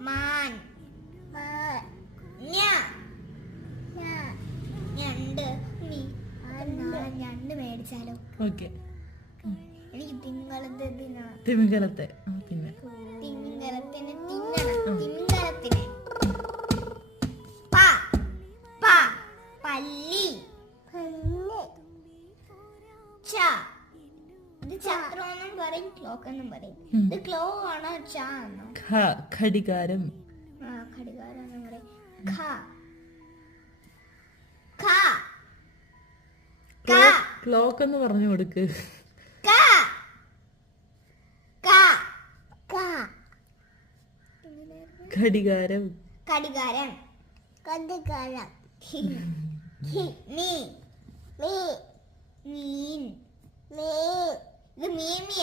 മാൻ. ഞണ്ട്. ഞണ്ട് മേടിച്ചാലോ? ഓക്കെ. എനിക്ക് തിങ്കളത്തെ തിമിംഗലത്തെ. പിന്നെ തിമിംഗലത്തിന് തിന്നണം. തിമിംഗലത്തിന് പല്ലി. ഇത് ചക്രമെന്നും പറയും, ക്ലോക്ക് എന്നും പറയും. ഇത് ക്ലോ ആണോ ച ആണോ? ഘടികാരം. ഘടികാരം എന്നും പറയും. ക്ലോക്ക് എന്ന് പറഞ്ഞു കൊടുക്ക്. ഘടികാരം. കടികാരം. മീൻ. ഇത് മീമിയ.